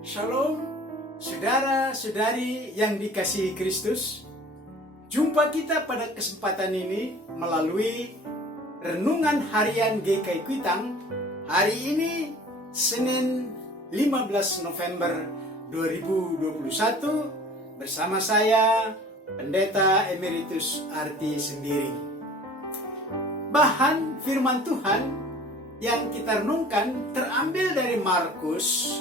Shalom, saudara-saudari yang dikasihi Kristus. Jumpa kita pada kesempatan ini melalui Renungan Harian GKI Kuitang. Hari ini Senin 15 November 2021 bersama saya Pendeta Emeritus Arti Sendiri. Bahan firman Tuhan yang kita renungkan terambil dari Markus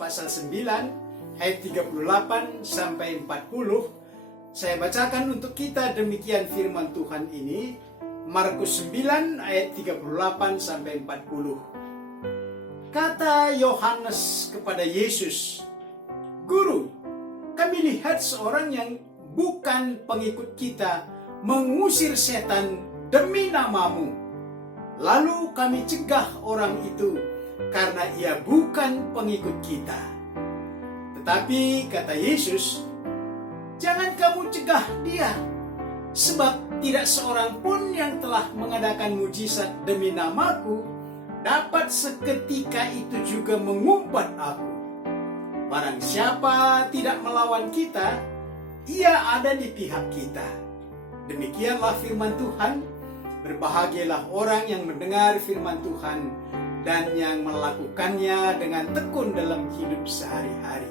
pasal 9 ayat 38 sampai 40. Saya bacakan untuk kita demikian firman Tuhan ini. Markus 9 ayat 38 sampai 40. Kata Yohanes kepada Yesus, "Guru, kami lihat seorang yang bukan pengikut kita mengusir setan demi namamu. Lalu kami cegah orang itu karena ia bukan pengikut kita." Tetapi kata Yesus, "Jangan kamu cegah dia, sebab tidak seorang pun yang telah mengadakan mujizat demi namaku dapat seketika itu juga mengumpat aku. Barang siapa tidak melawan kita, ia ada di pihak kita." Demikianlah firman Tuhan. Berbahagialah orang yang mendengar firman Tuhan dan yang melakukannya dengan tekun dalam hidup sehari-hari.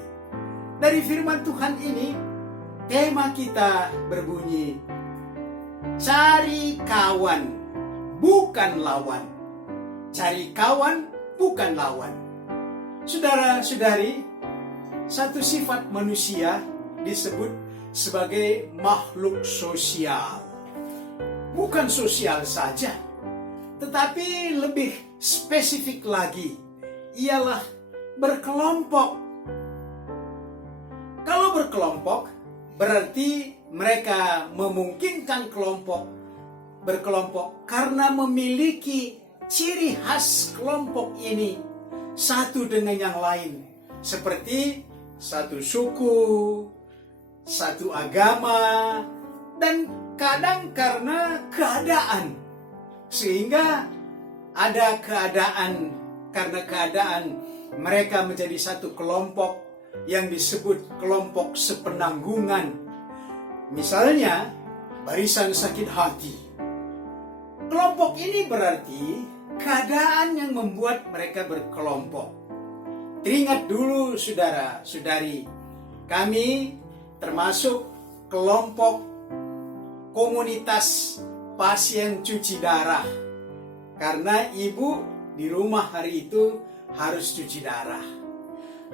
Dari firman Tuhan ini, tema kita berbunyi, cari kawan, bukan lawan. Cari kawan, bukan lawan. Saudara-saudari, satu sifat manusia disebut sebagai makhluk sosial. Bukan sosial saja, tetapi lebih spesifik lagi, ialah berkelompok. Kalau berkelompok, berarti mereka memungkinkan berkelompok karena memiliki ciri khas kelompok ini satu dengan yang lain, seperti satu suku, satu agama, dan kadang karena keadaan. Sehingga ada karena keadaan mereka menjadi satu kelompok yang disebut kelompok sepenanggungan. Misalnya, barisan sakit hati. Kelompok ini berarti keadaan yang membuat mereka berkelompok. Teringat dulu saudara-saudari, kami termasuk kelompok komunitas pasien cuci darah. Karena ibu di rumah hari itu harus cuci darah.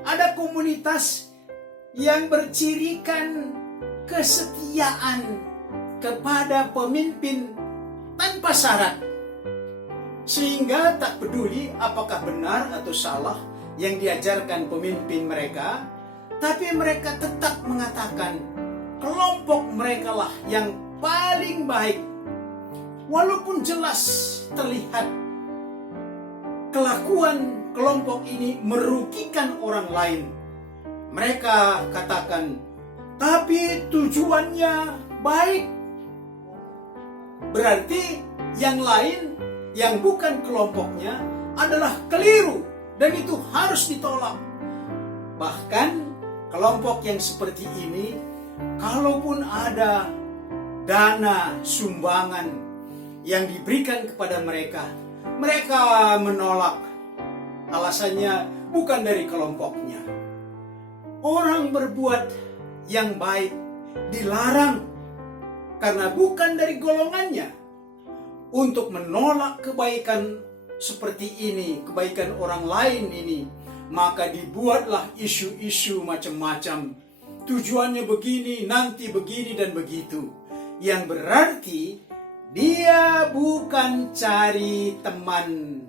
Ada komunitas yang bercirikan kesetiaan kepada pemimpin tanpa syarat. Sehingga tak peduli apakah benar atau salah yang diajarkan pemimpin mereka, tapi mereka tetap mengatakan kelompok mereka lah yang paling baik. Walaupun jelas terlihat kelakuan kelompok ini merugikan orang lain, mereka katakan, tapi tujuannya baik. Berarti yang lain yang bukan kelompoknya adalah keliru dan itu harus ditolak. Bahkan kelompok yang seperti ini, kalaupun ada dana sumbangan yang diberikan kepada mereka, mereka menolak. Alasannya bukan dari kelompoknya. Orang berbuat yang baik dilarang karena bukan dari golongannya. Untuk menolak kebaikan seperti ini, kebaikan orang lain ini, maka dibuatlah isu-isu macam-macam. Tujuannya begini, nanti begini dan begitu. Yang berarti dia bukan cari teman,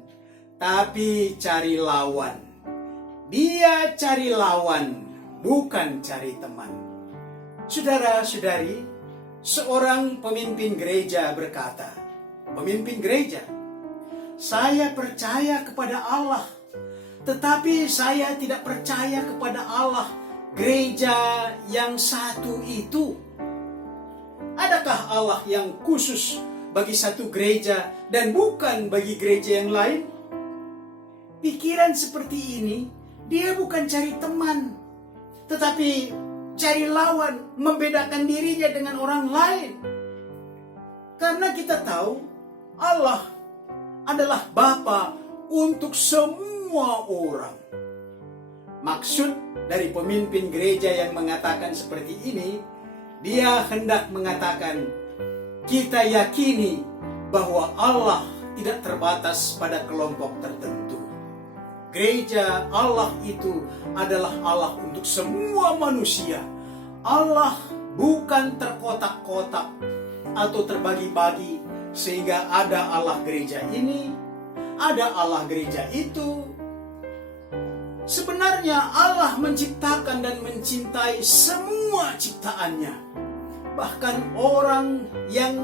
tapi cari lawan. Dia cari lawan, bukan cari teman. Saudara-saudari, seorang pemimpin gereja berkata, pemimpin gereja, "Saya percaya kepada Allah, tetapi saya tidak percaya kepada Allah gereja yang satu itu." Adakah Allah yang khusus bagi satu gereja dan bukan bagi gereja yang lain? Pikiran seperti ini Dia bukan cari teman, tetapi cari lawan, membedakan dirinya dengan orang lain. Karena kita tahu Allah adalah Bapa untuk semua orang. Maksud dari pemimpin gereja yang mengatakan seperti ini, dia hendak mengatakan, kita yakini bahwa Allah tidak terbatas pada kelompok tertentu. Gereja Allah itu adalah Allah untuk semua manusia. Allah bukan terkotak-kotak atau terbagi-bagi sehingga ada Allah gereja ini, ada Allah gereja itu. Sebenarnya Allah menciptakan dan mencintai semua ciptaannya. Bahkan orang yang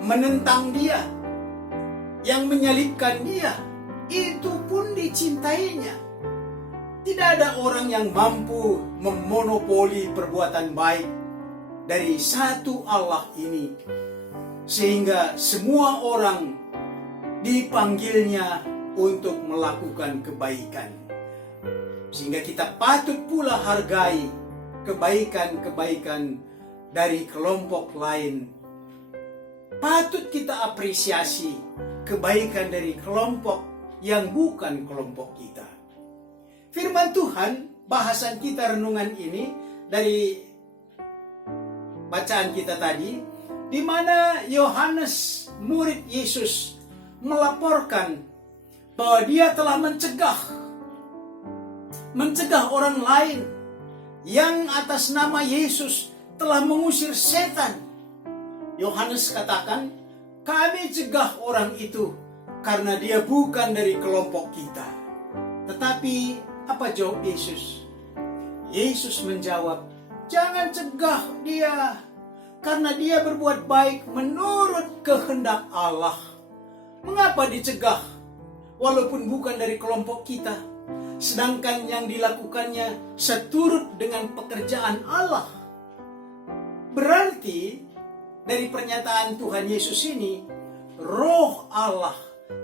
menentang dia, yang menyalibkan dia, itu pun dicintainya. Tidak ada orang yang mampu memonopoli perbuatan baik dari satu Allah ini, sehingga semua orang dipanggilnya untuk melakukan kebaikan. Sehingga kita patut pula hargai kebaikan-kebaikan dari kelompok lain. Patut kita apresiasi kebaikan dari kelompok yang bukan kelompok kita. Firman Tuhan, bahasan kita renungan ini dari bacaan kita tadi, di mana Yohanes, murid Yesus, melaporkan bahwa dia telah mencegah orang lain yang atas nama Yesus telah mengusir setan. Yohanes katakan, kami cegah orang itu karena dia bukan dari kelompok kita. Tetapi apa jawab Yesus? Yesus menjawab, jangan cegah dia, karena dia berbuat baik menurut kehendak Allah. Mengapa dicegah walaupun bukan dari kelompok kita, sedangkan yang dilakukannya seturut dengan pekerjaan Allah? Berarti dari pernyataan Tuhan Yesus ini, Roh Allah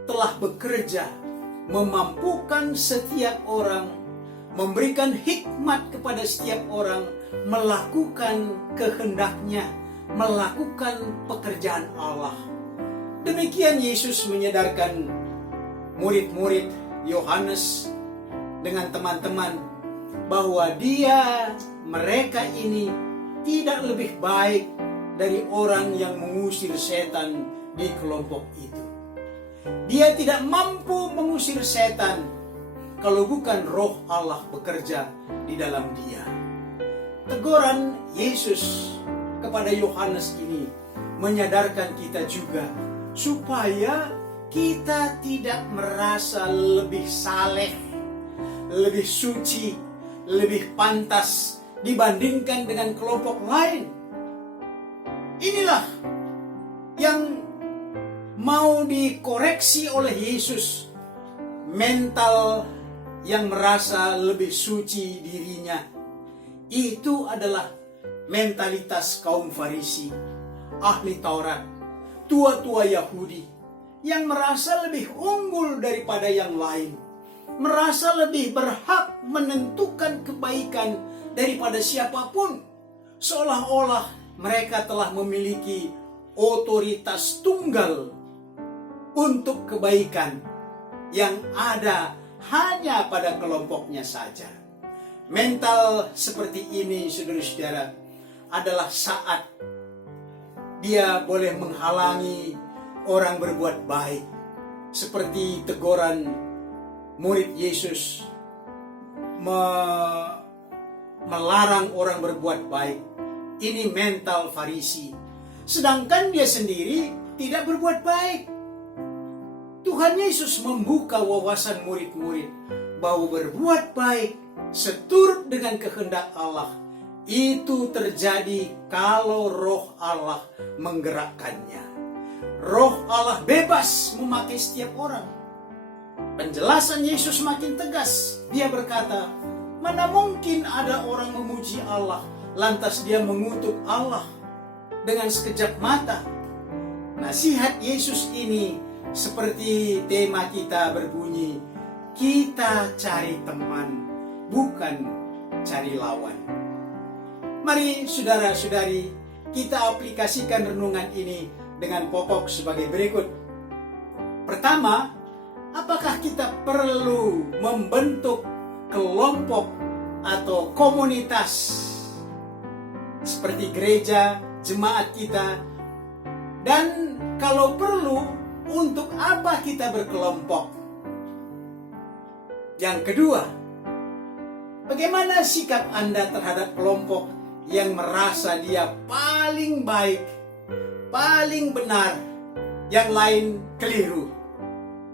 telah bekerja memampukan setiap orang, memberikan hikmat kepada setiap orang melakukan kehendaknya, melakukan pekerjaan Allah. Demikian Yesus menyadarkan murid-murid Yohanes dengan teman-teman bahwa mereka ini tidak lebih baik dari orang yang mengusir setan di kelompok itu. Dia tidak mampu mengusir setan kalau bukan Roh Allah bekerja di dalam dia. Teguran Yesus kepada Yohanes ini menyadarkan kita juga supaya kita tidak merasa lebih saleh, lebih suci, lebih pantas dibandingkan dengan kelompok lain. Inilah yang mau dikoreksi oleh Yesus, mental yang merasa lebih suci dirinya. Itu adalah mentalitas kaum Farisi, ahli Taurat, tua-tua Yahudi, yang merasa lebih unggul daripada yang lain, merasa lebih berhak menentukan kebaikan daripada siapapun, seolah-olah mereka telah memiliki otoritas tunggal untuk kebaikan yang ada hanya pada kelompoknya saja. Mental seperti ini, saudara-saudara, adalah saat dia boleh menghalangi orang berbuat baik, seperti teguran murid Yesus melarang orang berbuat baik. Ini mental Farisi, sedangkan dia sendiri tidak berbuat baik. Tuhan Yesus membuka wawasan murid-murid bahwa berbuat baik seturut dengan kehendak Allah itu terjadi kalau Roh Allah menggerakkannya. Roh Allah bebas memakai setiap orang. Penjelasan Yesus makin tegas. Dia berkata, mana mungkin ada orang memuji Allah lantas dia mengutuk Allah dengan sekejap mata. Nasihat Yesus ini seperti tema kita berbunyi, kita cari teman, bukan cari lawan. Mari saudara-saudari, kita aplikasikan renungan ini dengan pokok sebagai berikut. Pertama, apakah kita perlu membentuk kelompok atau komunitas seperti gereja, jemaat kita? Dan kalau perlu, untuk apa kita berkelompok? Yang kedua, bagaimana sikap Anda terhadap kelompok yang merasa dia paling baik, paling benar, yang lain keliru?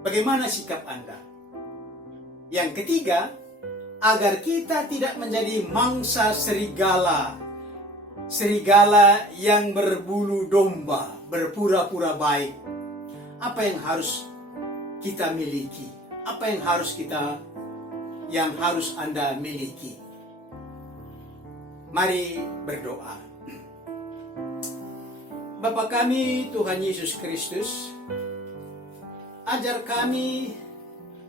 Bagaimana sikap Anda? Yang ketiga, agar kita tidak menjadi mangsa serigala, serigala yang berbulu domba, berpura-pura baik. Apa yang harus kita miliki? Apa yang harus Anda miliki? Mari berdoa. Bapa kami, Tuhan Yesus Kristus, ajar kami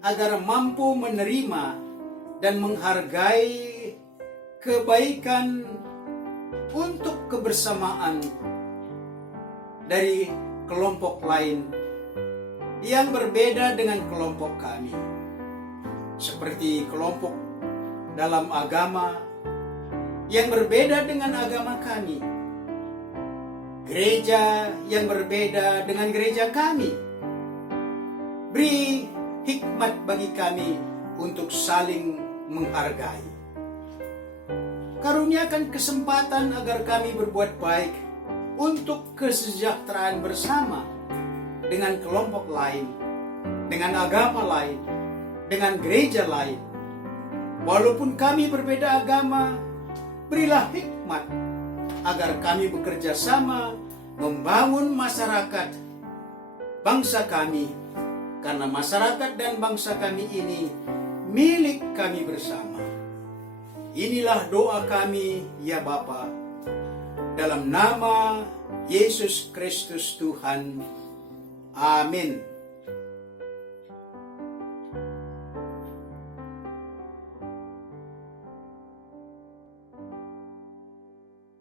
agar mampu menerima dan menghargai kebaikan untuk kebersamaan dari kelompok lain yang berbeda dengan kelompok kami, seperti kelompok dalam agama yang berbeda dengan agama kami, gereja yang berbeda dengan gereja kami. Beri hikmat bagi kami untuk saling menghargai. Karuniakan kesempatan agar kami berbuat baik untuk kesejahteraan bersama dengan kelompok lain, dengan agama lain, dengan gereja lain. Walaupun kami berbeda agama, berilah hikmat agar kami bekerja sama membangun masyarakat bangsa kami, karena masyarakat dan bangsa kami ini milik kami bersama. Inilah doa kami, ya Bapa, dalam nama Yesus Kristus Tuhan. Amin.